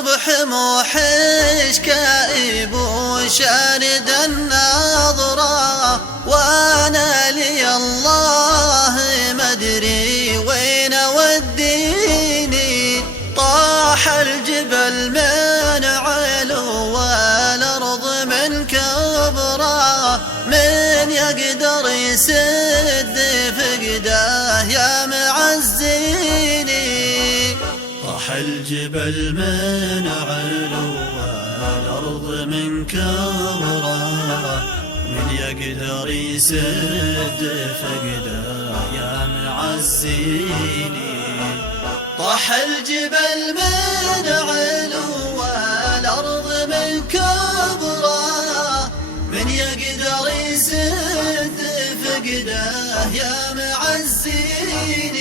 الصبح موحش كئيب وشارد النظرة، وانا لي الله مدري وين وديني. طاح الجبل من علو والارض من كبره، من يقدر يسد فقده يا معزيني. طاح الجبل من علو والارض من كبره، من يقدر يسد فقده يا معزيني. طاح الجبل من علو والارض من كبره، من يقدر يسد فقده يا معزيني.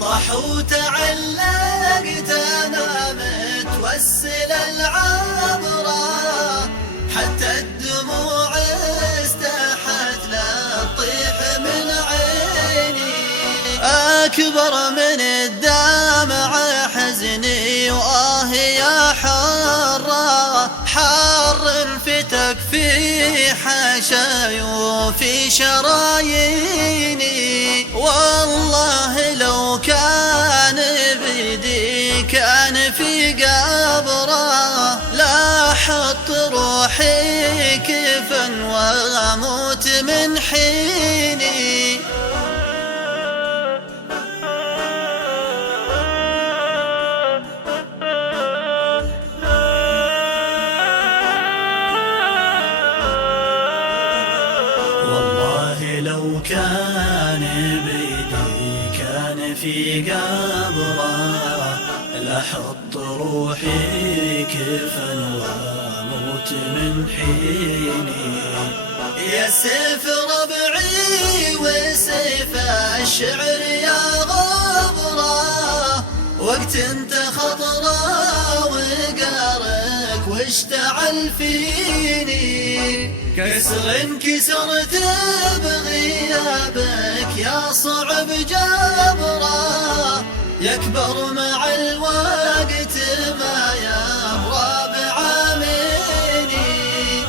طاح وتعلقت انا متوسل العبره، حتى الدموع استحت لا تطيح من عيني. أكبر من الدمع حزني يا حرة، حر فتك في حشاي وفي شراييني. والله لو كان بيدي كان في قبره، لا حط روحي كفن واموت من حيني. لو كان بيدي كان في قبره، لحط روحي كفن واموت من حيني. يا سيف ربعي وسيف الشعر يا غبره، وقت انت خضره وقارك واشتعل فيني. كسر انكسرت بغيابك يا صعب جبره، يكبر مع الوقت ما يبرى بعاميني.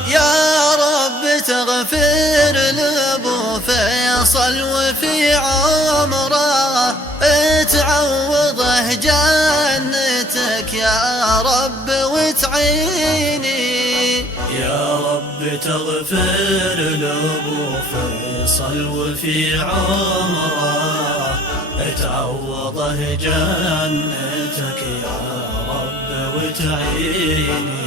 يا رب تغفر لابو فيصل وفي عمره، تعوضه جنتك يا رب وتعيني. يا رب تغفر لابو فيصل وفي عمره، تعوضه جنتك يا رب وتعيني.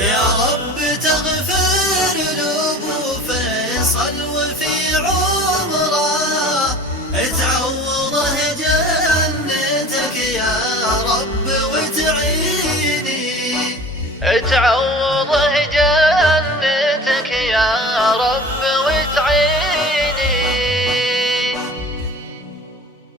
يا رب تغفر لابو فيصل وفي عمره، تعوضه جنتك يا رب وتعيني.